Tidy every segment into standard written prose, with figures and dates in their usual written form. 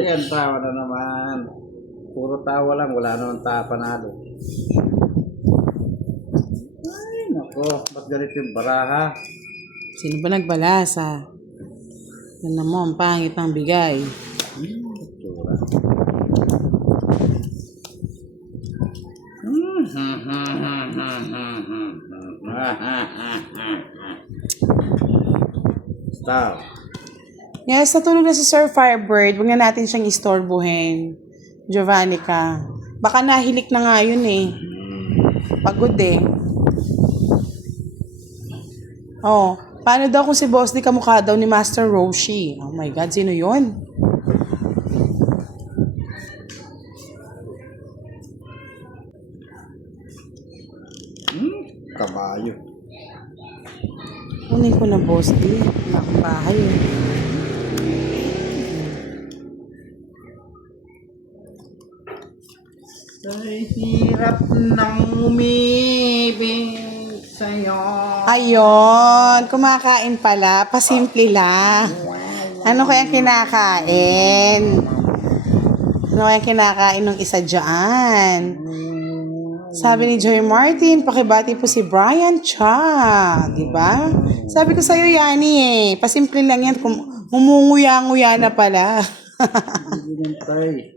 Yan, tawa na naman. Puro tawa lang, wala naman panalo. Ay, nako, ba't ganito yung baraha? Sino ba nagbalasa? Yan na mo, ang pangit ng bigay. Itsura. Stop. Yes, natulog na si Sir Firebird. Huwag na natin siyang istorbohin. Giovannica. Baka nahilik na nga yun eh. Pagod eh. Oh, paano daw kung si Boss di kamukha daw ni Master Roshi? Oh my God, sino yun? Kabayo. Kunin ko na Boss di. Nakabahay eh. Ay, hirap nang umibig sa'yo. Ayun, kumakain pala. Pasimple lang. Ano kayang kinakain? Ano kayang kinakain ng isa dyan? Sabi ni Joy Martin, pakibati po si Brian Cha. Diba? Sabi ko sa'yo, Yani eh. Pasimple lang yan. Mumunguya-nguya na pala. Hinintay.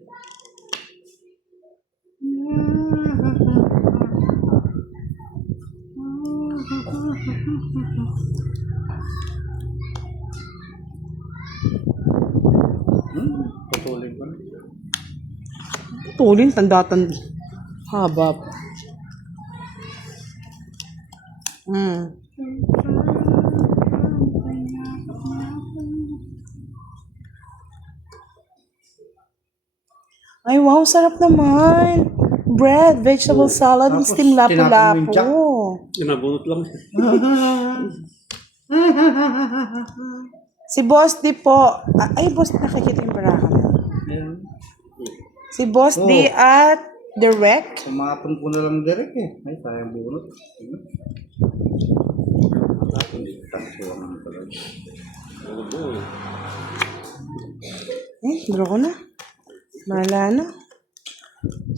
Patuloy ba? Tulin, tanda-tanda. Haba. Ay, wow, sarap naman. Bread, vegetable salad, and Tapos, steam tinapon mo yung lapu-lapu. jack. Nabunot lang. Si Boss D po. Ay, Boss D, nakikita yung baraha mo. Si Boss D at The Rec. Tumatong ko na lang direct eh. Ay, sayang bunot. Taksuhan naman talaga. Draw ko na. Bahala na.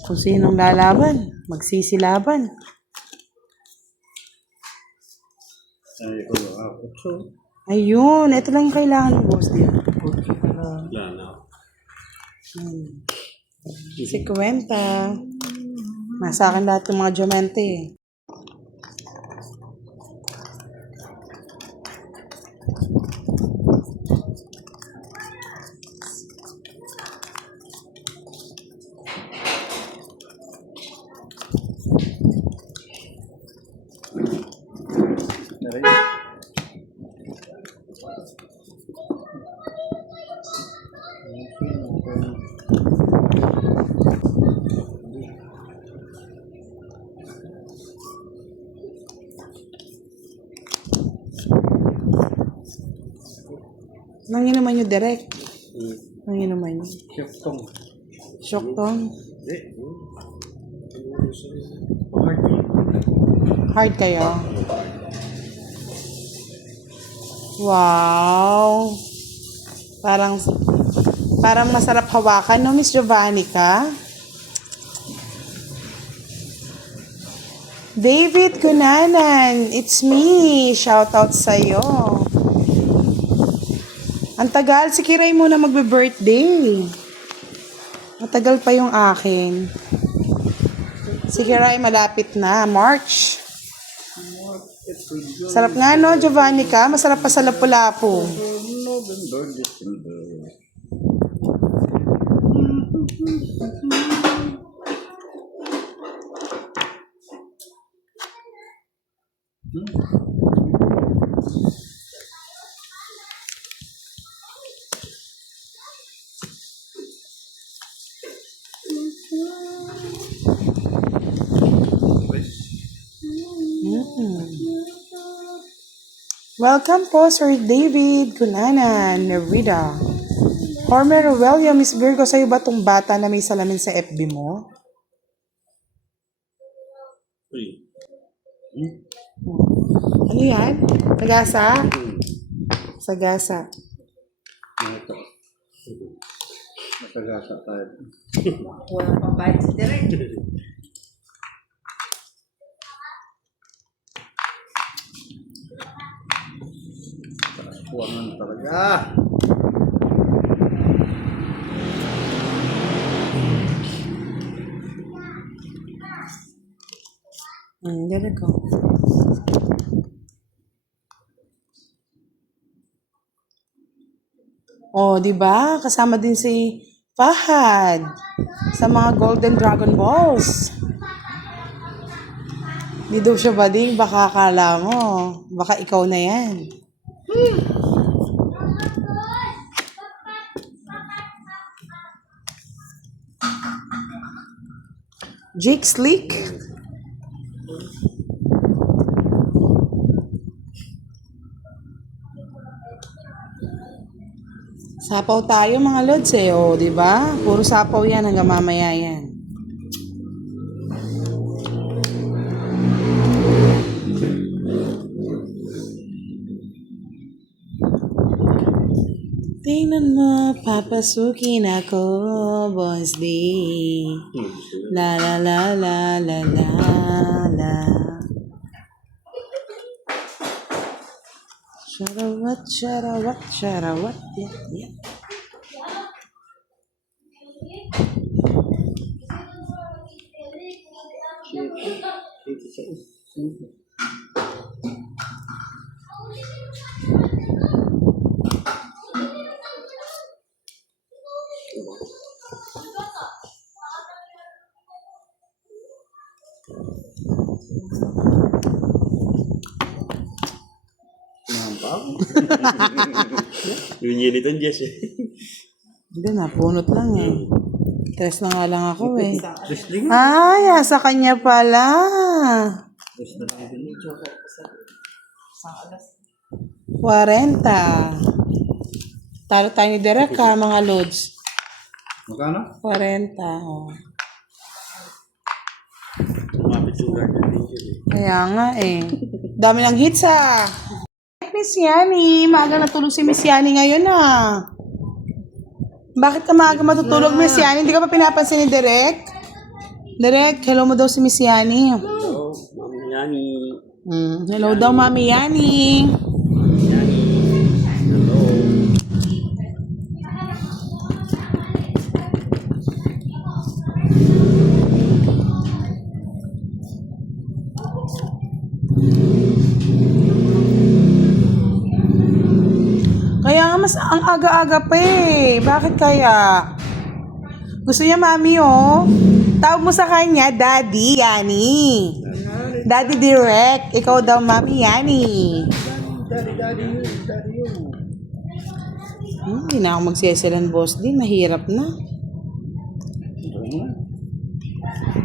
Kung sinong lalaban, magsisilaban. Ay, ko ako. So, Ayun, ito lang yung kailangan ng Boss D. Wala na. 50. Nasa akin lahat ng mga diamante eh. narin. Nangin naman yung direct. Nangin naman yun. Syoktong. Shoktong. Hindi. Hard kayo. Wow. Parang masarap hawakan, no, Miss Giovannica? David Kunanan, it's me. Shout out sa'yo. Ang tagal, si Kiray muna magbe-birthday. Matagal pa yung akin. Si Kiray malapit na, March. Sarap nga, no, Giovannica? Masarap pa sa lapu-lapu. November, December. Welcome po, Sir David Kunanan, Nerida. Homer Rovelio, Miss Virgo, sa'yo ba tong bata na may salamin sa FB mo? Uy. Ano yan? Sagasa? Sagasa. Ito. Sagasa tayo. Walang pambayad si Derek. Kuwangan talaga. Dala ko. Oh, di ba? Kasama din si Fahad sa mga Golden Dragon Balls. Di daw siya bading, baka akala mo. Baka ikaw na yan. Jake Slick. Sapaw tayo mga lods eh, oh, di ba? Puro sapaw yan hanggang mamaya yan. Tingnan mo, papasukin ako, Boss D. La la la la la la la. Charawat, yeah, yeah. Nampaw. Yung yunitan, Jess eh. Hindi, napunot lang eh. Tres na nga lang ako eh. Wrestling. Ay, sa kanya pala. Wrestling. 40. Talo tayo ni Derek ha, mga loads. Magkano? 40. Oh. Lumapit yung garden angel eh. Kaya nga eh. Dami ng hits ah. Miss Yani, maaga natulog si Miss Yani ngayon ah. Bakit ka maaga matutulog, Miss Yani? Hindi ka pa pinapansin ni Derek? Derek, hello mo daw si Miss Yani. Hello, Mami Yani. Hello daw, Mami Yani. Yani. Hello. Kaya nga mas ang aga-aga pa eh. Bakit kaya? Gusto niya mami oh. Tawag mo sa kanya, Daddy Yani. Daddy Direct. Ikaw daw, Mami Yani. Daddy you. Hindi na ako magseselan, boss. Di, mahirap na.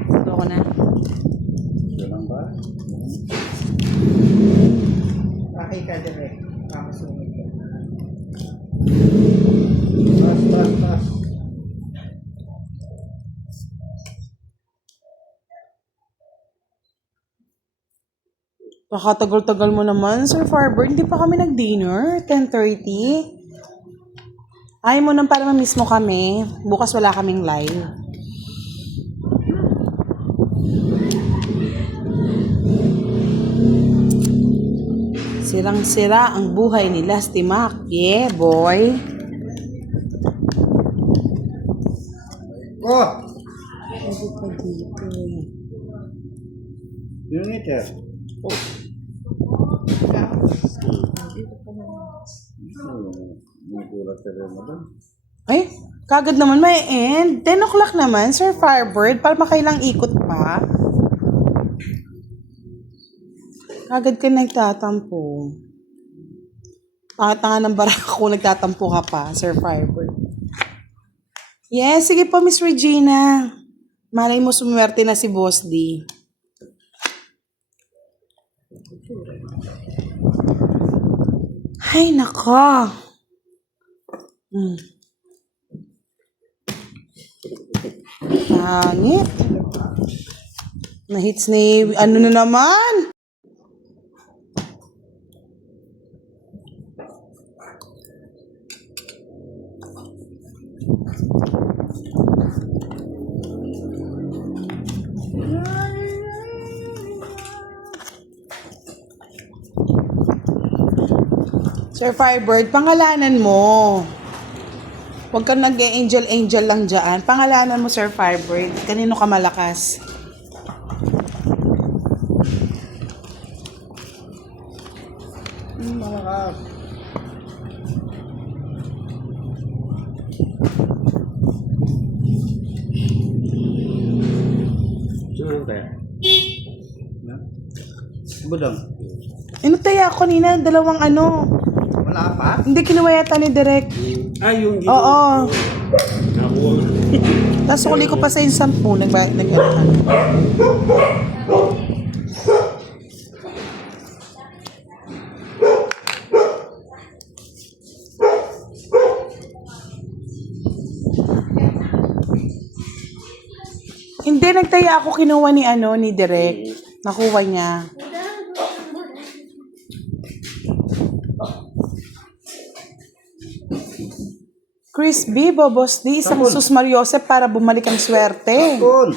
Ito ko na. Ito lang ba? Okay ka, Derek. Makasunod ka. Tas. Pakatagal-tagal mo naman, Sir Farber. Hindi pa kami nag-dinner. 10:30. Ayaw mo nang para ma-miss mo kami. Bukas wala kaming live. Sirang-sira ang buhay ni Lasty Mac. Yeah, boy. Oh! Pwede pa dito eh. Yung meter. Nagulat ka rin mo doon. Ay, kagad naman may end. 10 o'clock naman, Sir Firebird. Para makailang ikot pa. Kagad ka nagtatampo. Pangit na nga ng barako kung nagtatampo ka pa, Sir Firebird. Yes, sige po, Miss Regina. Malay mo sumwerte na si Boss D. Ay, nako. Pangit. Na-hits ni... Ano na naman? Sir Firebird, pangalanan mo. Huwag kang nag-angel-angel lang dyan. Pangalanan mo, Sir Firebird. Kanino ka malakas? Malakas. Sino kaya? Budang. Inutaya ako kanina, dalawang ano. Wala pa? Hindi kinuha yata ni Direk. Yung gito. Oo. Nakuha nga. Tapos uli ko pa sa yung 10. Nag-ano. Hindi, nagtaya ako kinuha ni ni Direk. Nakuha niya. Chris B, Bobos D, isang Tapon. sus Mariosep para bumalik ang swerte. Kun.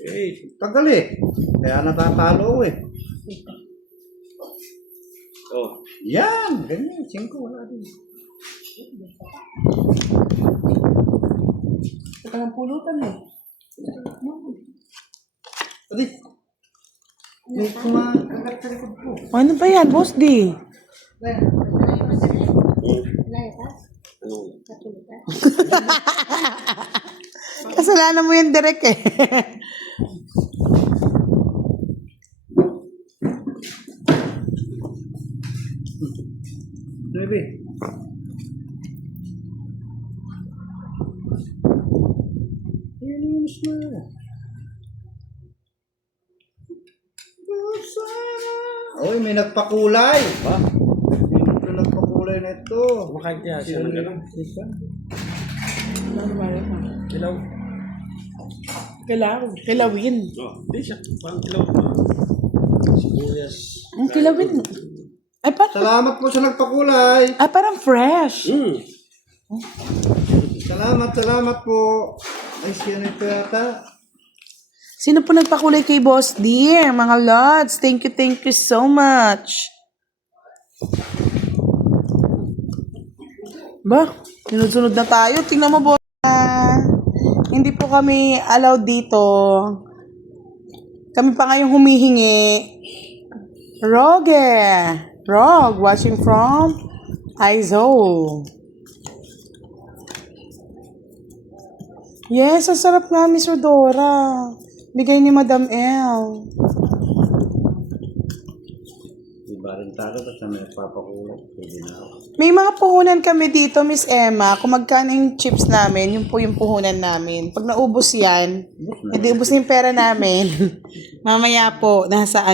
Okay. Tagal eh. Kaya natatalo eh. Oh. Yan. Ganyan. 5 wala din. Ito ang pulutan eh. Adi. May kumakagat sa likod ko. Ano ba yan, Boss D? Ano? Kasalanan mo yung Direk eh. Baby. Inis na. Oy, may nagpakulay. Ba? May nagpakulay na ito. Kumakain kaya siya ng gano'n. Kilaw. Kilawin. Oh, hindi siya. Parang kilaw. Sibuyas. Ang kilawin. Ay, Salamat po sa nagpakulay. parang fresh. Salamat po. Ay, siya na ito yata. Sino po nagpakulay kay Boss D? Mga lods, thank you so much. Ba, sunod na tayo. Tingnan mo, Boss. Hindi po kami allowed dito. Kami pa ngayong humihingi. Rog, watching from Aizol. Yes, ang sarap nga, Miss Rodora. Bigay ni Madam L. Iba rin tayo tapos na may nagpapakulay. Pwede na ako. May mga puhunan kami dito, Miss Emma. Kung magkano yung chips namin, yun po yung puhunan namin. Pag naubos yan, hindi ubos na yung pera namin. Mamaya po, nasa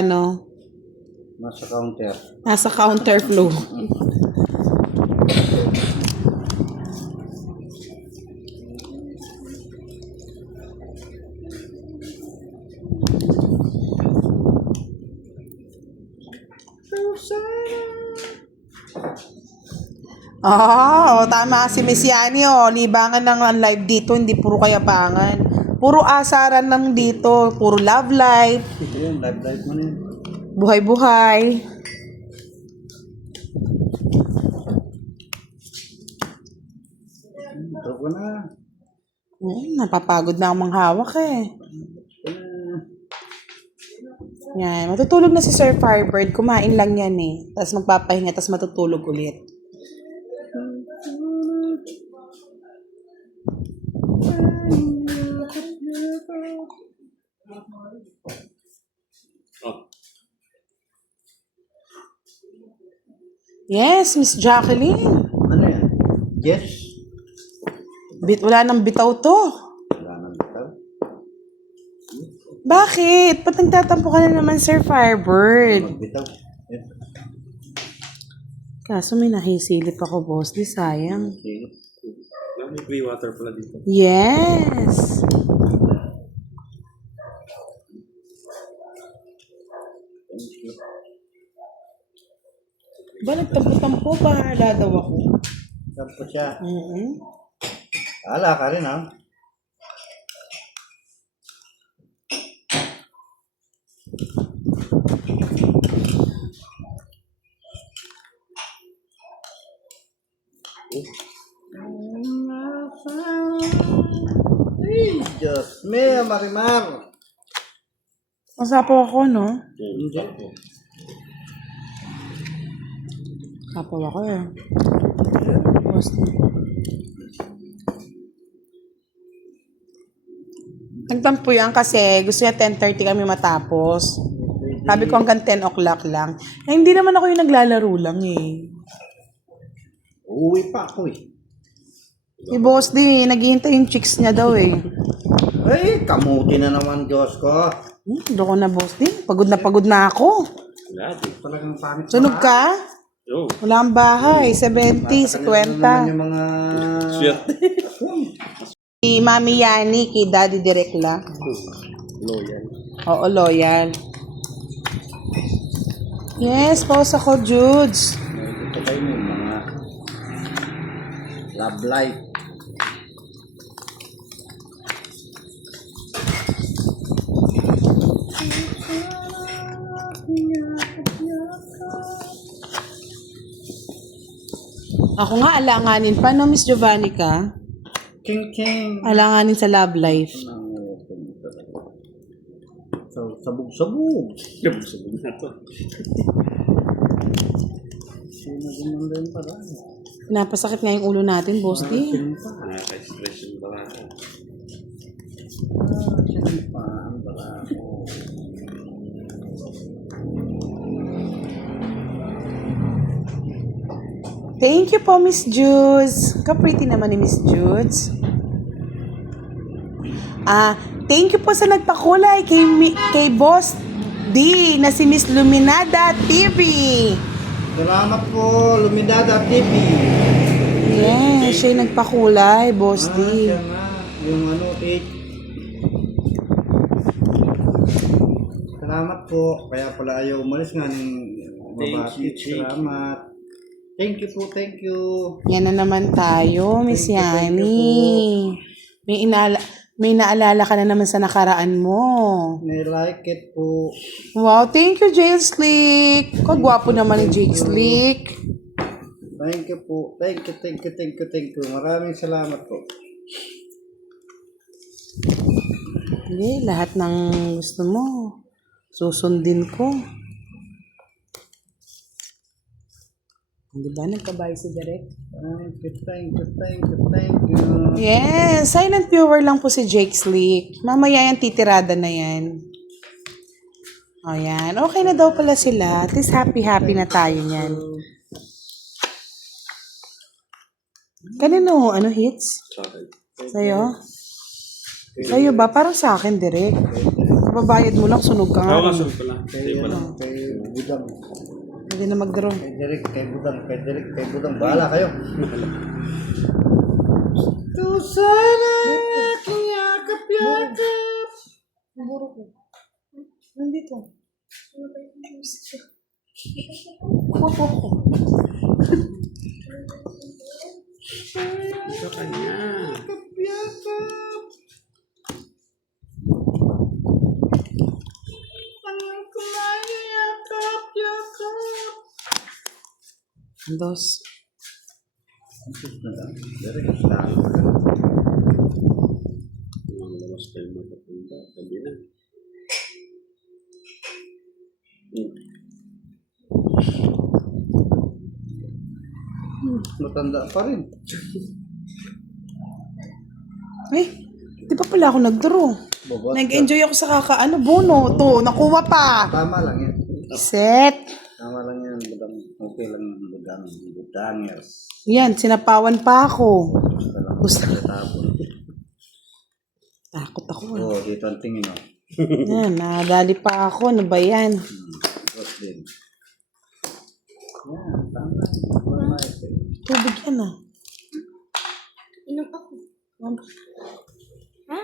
Nasa counter. nasa counter flow. Tama si Miss Yani, libangan ng live dito, hindi puro kayabangan. Puro asaran lang dito, puro love life, Ito yun, live mo na yun. buhay-buhay. Ito ko na. Napapagod na akong manghawak eh. Yan, matutulog na si Sir Firebird. Kumain lang yan eh. Tapos magpapahinga, tapos matutulog ulit. Oh. Yes, Miss Jacqueline. Ano yan? Yes. Wala nang bitaw to. Wala nang bitaw. Bakit? Ba't nagtatampo ka na naman, Sir Firebird? Magbitaw. Yes. Kaso may nahisilip ako, boss. Di sayang. Sige. May free water pala dito. Yes. Ba, nagtampo-tampo? Bahala daw ako. Saan po siya? Mm-hmm. Ala ka rin ha. Ay, Diyos me, Marimar. Masapaw ako, no? Hindi. Sapaw ako eh. Boss D. Nagtampo yan kasi gusto niya 10:30 kami matapos. Sabi ko hanggang 10 o'clock lang. Eh, hindi naman ako yung naglalaro lang eh. Uuwi pa ako eh. Si Boss D, naghihintay yung chicks niya daw eh. Ay, kamuti na naman, Diyos ko. Doon ko na, Boss D. Pagod na ako. Wala, di. Talagang pangit. Sunog ka? Yo. Wala ang bahay. 70, Naman 50. yung mga... Swerte. Si Mami Yani, kay Daddy Direk lang. Loyal. Oo, loyal. Yes, pause ako, Judes. Ito kayo yung mga... Love life. Ako nga, alanganin pa, no, Miss Giovanni ka? King King. Alanganin sa love life. Sabog-sabog. Yung sabog na to. Sino gumanda yung parang? Napasakit nga yung ulo natin, Boss D. Nakaka-express yung baka. Sino pa ang barako? Thank you po, Miss Judes. Ka-pretty naman ni Miss Judes. Thank you po sa nagpakulay kay Boss D na si Miss Luminada TV. Salamat po, Lumidada TV. Yes, siya yung nagpakulay, Boss D. Siya nga, yung ano, cake. Salamat po. Kaya pala ayaw umalis nga ng mabati. Salamat. Thank you po, thank you. Yan na naman tayo, Miss Thank you Yani. May naalala ka na naman sa nakaraan mo. I like it po. Wow, thank you, Jake Slick. Kagwapo naman ni Jake Slick. Thank you po. Thank you. Maraming salamat po. Hindi, lahat ng gusto mo, susundin ko. Di ba? Nagkabayo si Derek. Thank you. Yes, silent viewer lang po si Jake Slick. Mamaya yan, titirada na yan. O yan, okay na daw pala sila. At least happy na tayo niyan. Kanino, ano hits? Sorry. Sa'yo? Sa'yo ba? Parang sa akin, Derek. Babayad mo lang, sunog ka nga. Ako nga, sunod ko lang. Hindi pa lang. Kay Budang. Hindi na mag-draw. Kay Derek, kay Budang. Bahala kayo. Tu sana aking yakap-yakap. Nandito. Sa kanya. Yakap-yakap. Anong kumain yakap-yakap. Dos. Derek, talo. Mga lawas kayo magpapunta. Gabi na. Matanda pa rin. Eh, di pa pala ako nag-draw. Bobot. Nag-enjoy ako sa bono. To, nakuha pa. Tama lang yan. Set. Tama lang yan. Budang. Okay lang yung budangers. Yan, sinapawan pa ako. Gusto lang. Tapon. Takot ako. Oo, dito ang tingin o. Yan, nadali pa ako. Ano ba yan? Tapos din. Yan, tama. Tama ito. Tubig yan ah. Inom ako. Ha?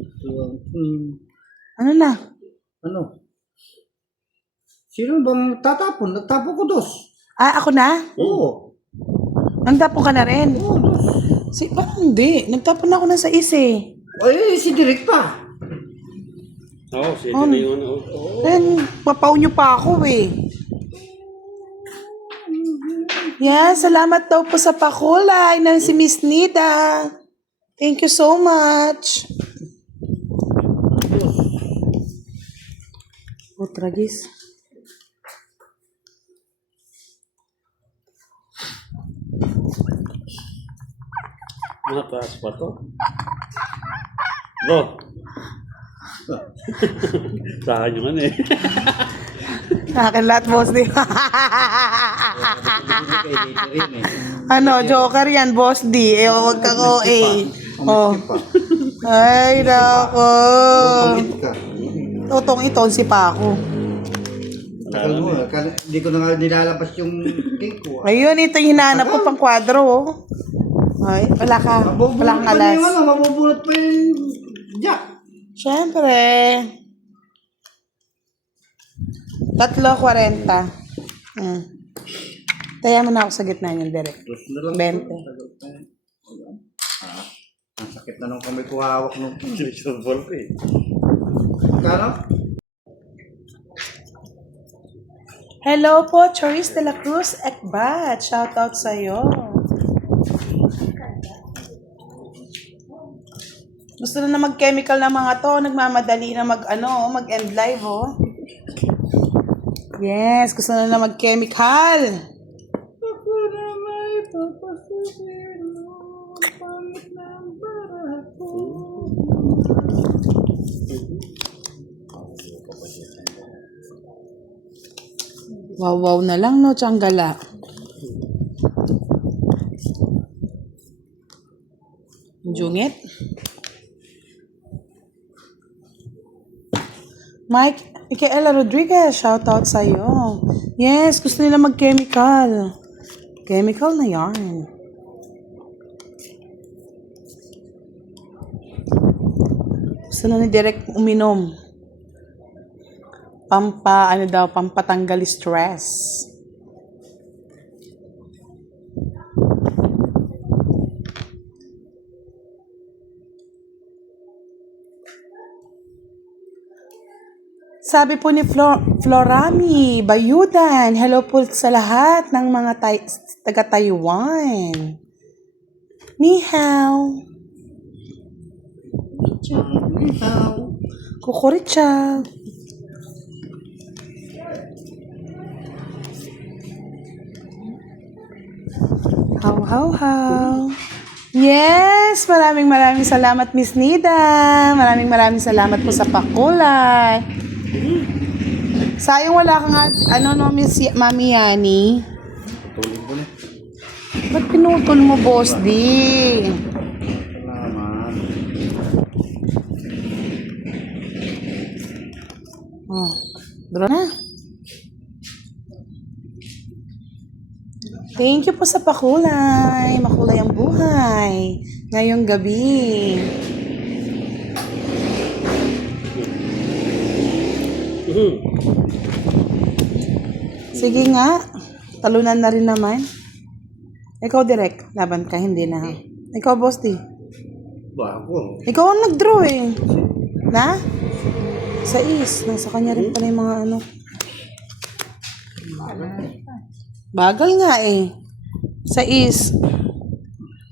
Ito ang tingin. Ano na? Ano? Sino bang tatapon? Nagtapon ko dos. Ako na? Oo. Nagtapon ka na rin? Oo, dos. Parang hindi. Nagtapon na ako na sa ise. Ay, si Direk pa. Oo, sige na yun. Then, papaw nyo pa ako eh. Yes, salamat daw po sa pakulay ng si Miss Nida. Thank you so much. Oh, tragis. Mataas pa to. Bro. Sa akin yung ano eh. Akin lahat, boss. Di ba? Kay dito rin eh. Ano, joker yan, boss D. Eh, huwag ka ko eh. Oh. Umiskip pa. Ay, nako. Pangit ka. Totong iton si Paco. Tagal mo. Hindi ko na nga nilalabas yung cake ko. Ayun, ito yung hinahanap ko pang kwadro, oh. Ay, wala ka. Wala kang alas. Mabubulot pa yung jack. Siyempre. 3.40. Taya mo na ako sa gitna niyan, direct. Dos na lang. 20. Ang sakit na nung kamay ko hawak nung Silver eh. kano? Hello po, Choris de la Cruz Ekbat. Shoutout sa'yo. Gusto na mag-chemical na mga to. Nagmamadali na mag-end live, oh. Yes, gusto na mag-chemical. Wow na lang, no, Tsanggala. Jungit. Mike, Micaela Rodriguez, shoutout sa'yo. Yes, gusto nila mag-chemical. Chemical na yarn. Gusto na ni Direk uminom. Pampatanggal stress. Sabi po ni Florami Bayudan, hello po sa lahat ng mga taga-Taiwan. Ni hao. Kukuricha. How. Yes, maraming salamat, Miss Nida. Maraming salamat po sa pakulay. Sayang wala ka nga, Miss Mami Yani. Tulig ko na. Ba't pinutol mo, Boss D? Salamat. Oh, draw na. Thank you po sa pakulay. Makulay ang buhay. Ngayong gabi. Sige nga. Talunan na rin naman. Ikaw, Direk. Laban ka. Hindi na. Ikaw, Boss D. Ba ako? Ikaw ang nag-draw eh. Na? Sa is. Nasa kanya rin pala yung mga ano. Bagal nga eh. Sa is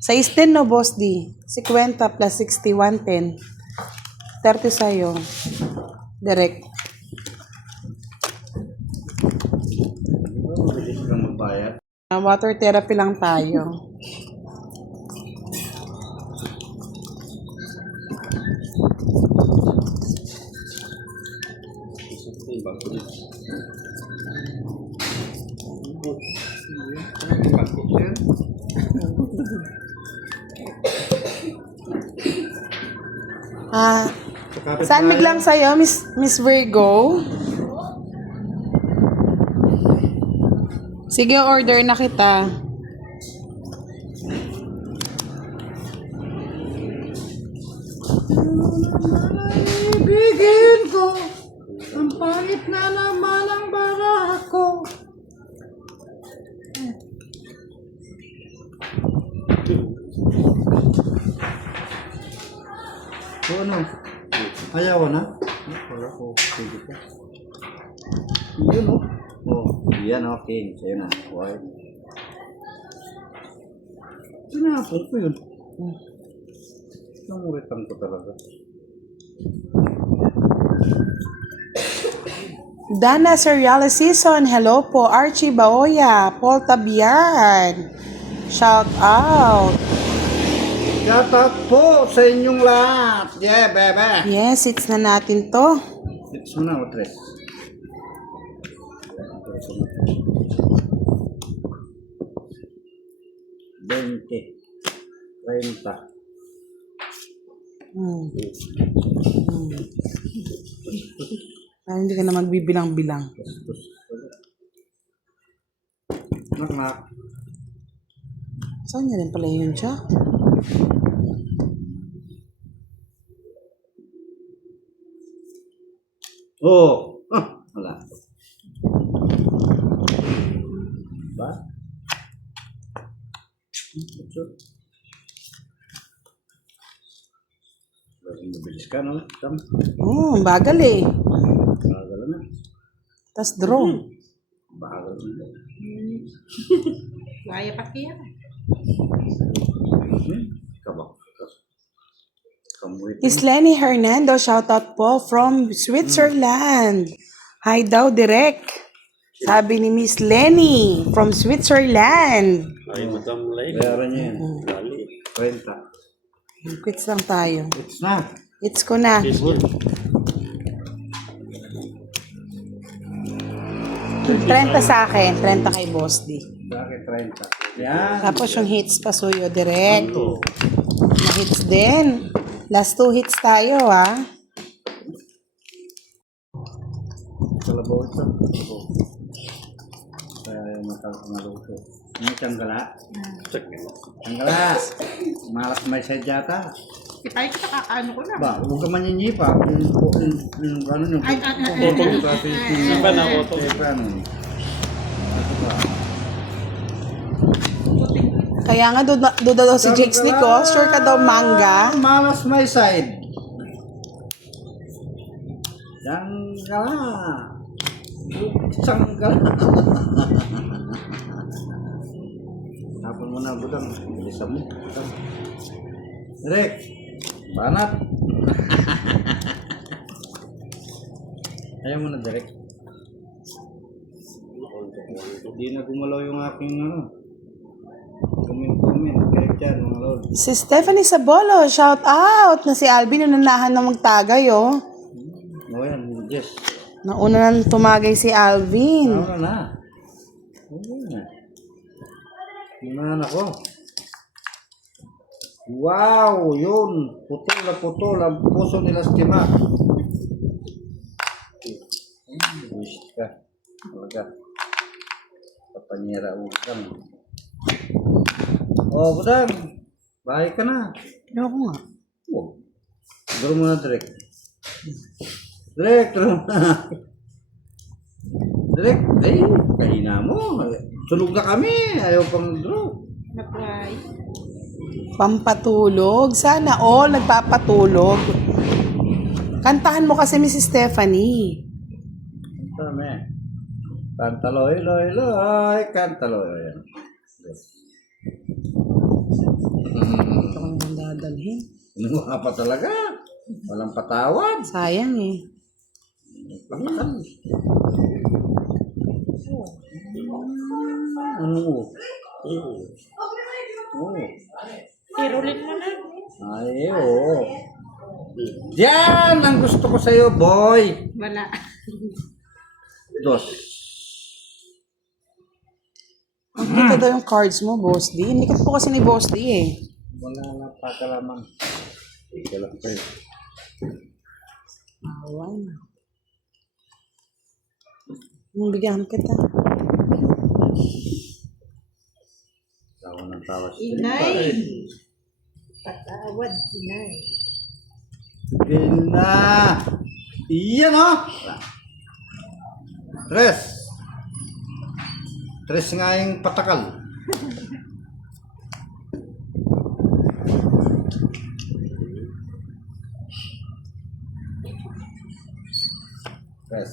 10 no, Boss D. 50 plus 60, 110. 30 sa'yo. Direct. Bilis kang magbayad. Water therapy lang tayo. Saan biglang sa'yo, Miss Virgo? Sige, order na kita. Ibigin ko, ang pangit na naman ang barako. So ano? Ayaw na? Wala ko. Sige ka. Yun o. Oh, yan okay. Sa'yo na. White. Sinapong ko yun. Namuritan ko talaga. Dana Serial Season, hello po. Archie Baoya, Paul Tabian. Shout out. Shout out po sa inyong lahat. Yeah, bebe. Yes, it's na natin to. It's mo na, o tres. 20, 30. Hindi ka na magbibilang-bilang. Knock. Saan niya rin pala yun siya? Oh, wala. Ba? Mabilis ka, no? Tam. Bagal eh. Bagal na. Tas draw. Bagal na. Kaya pa kaya. Kabak. Kamulit. Miss Lenny Hernando, shoutout po from Switzerland. Hi daw, direct. Sabi ni Miss Lenny from Switzerland. Ay, Madam Lay. Bayaran niya yan. Dali. 30. Quits lang tayo. It's na. It's ko na. Good. 30 sa akin, 30 kay Boss D. Bakit 30? Yan. Tapos yung hits pa suyo, direct. Na hits din. Last 2 hits tayo, ha? Kalabaw ito. Kaya yung maluto. Ano siyang gala? Ang gala. Malas may sadyata. Ay, kakakaano ko na. Ba, huwag ka maninipa. Yung ano yung... Ay. Iba na auto. Ito ba? Kaya nga, duda daw si Jakes Nico. Sure ka daw manga. Malas may side. Yang gala. Isang gala. Hapon mo na, budang. Bilisan mo. Direk. Banat. Ayaw mo na, Direk. Hindi na gumalaw yung aking ano. Comment. Kaya dyan, mga lord. Si Stephanie Sabolo, shout out na si Alvin nunahan na magtagay, oh. O yan, yes. Nauna na tumagay si Alvin. Ano na? Unahan ako. Wow, yun. Putol ang puso nila Stima. Wish ka. Talaga. Papanyera utang. Oh, budang. Bahay ka na. Ayoko nga. Oh. Duro mo na, Direk. Direk, duro mo na. Direk, ay, kahina mo. Sunog na kami. Ayaw pang draw. Nag-try. Pampatulog. Sana all nagpapatulog. Kantahan mo kasi Mrs. Stephanie. Tama eh. Kantaloy, loy, kantaloy. Ito ko nang dadalhin. Inuha pa talaga. Walang patawad. Sayang eh. Patakan. Ano? Oo. Irulit mo na. Ay, oo. Yan ang gusto ko sa'yo, boy. Wala. Dos. Ang kita daw yung cards mo, Boss D. Hindi ka po kasi ni Boss D eh. Wala na pakalaman. Ito lang pa yun. Awan. Bigyan kita. Tawa ng tawa. Inay. Patawad, inay. Bigyan na. Iyan o. Tres. Tres nga yung patakal. Tres.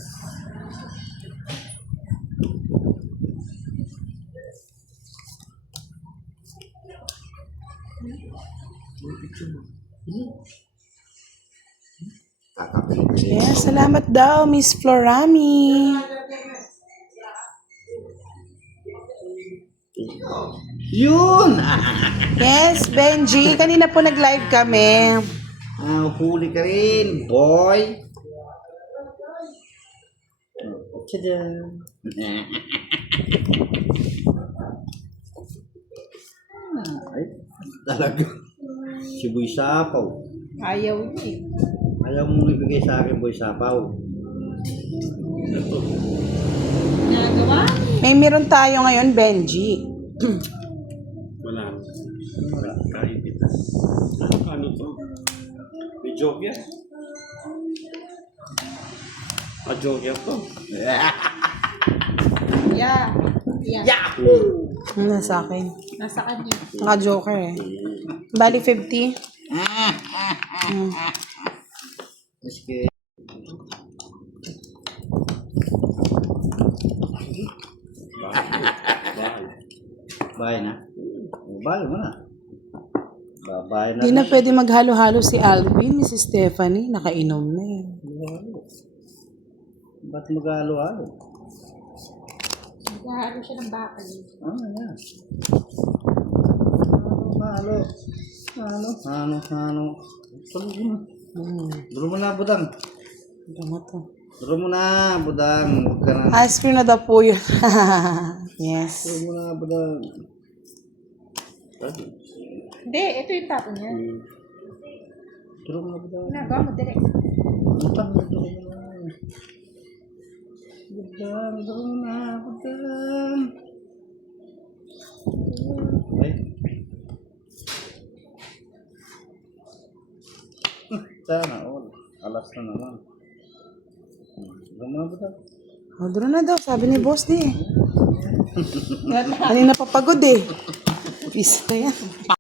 Kakapilit. Yes, salamat daw, Miss Florami. Yun! Yes, Benji. Kanina po nag-live kami. Huli ka rin, boy. Tada! Ay, talaga. Si Boy Sapaw. Ayaw niya. Ayaw mong ibigay sa akin, Boy Sapaw. Nagawa? May meron tayo ngayon, Benji. Wala. Wala. Kain kita. Ano to? May joke yan. Joke yan to. Yeah. Yeah. Yahoo! Nasa akin. Nasa kanya. Naka-joker eh. Bali 50. Maski. Bahal. Bahay na. Bahay mo na. Bahay na. Hindi na pwede maghalo-halo si Alvin, si Stephanie. Nakainom na eh. Ba't mag-halo-halo? Naghahalo siya ng bakal. Yan. Halo. Halo. Tulog mo. Duro mo na, budang. Ano to? Duro mo na, budang. Huwag ka na. Ice cream na daw po yun. Yes. Duro mo na, budang. Hindi, ito yung tapo niya. Duro mo na, budang. Ginagawa mo direct. Budang, duro mo na. Budang, duro mo na, budang. Ay. Sana all. Alas na naman. Duro mo na, budang. O, doon na daw. Sabi ni boss di eh. Kanina papagod eh. Peace na yan.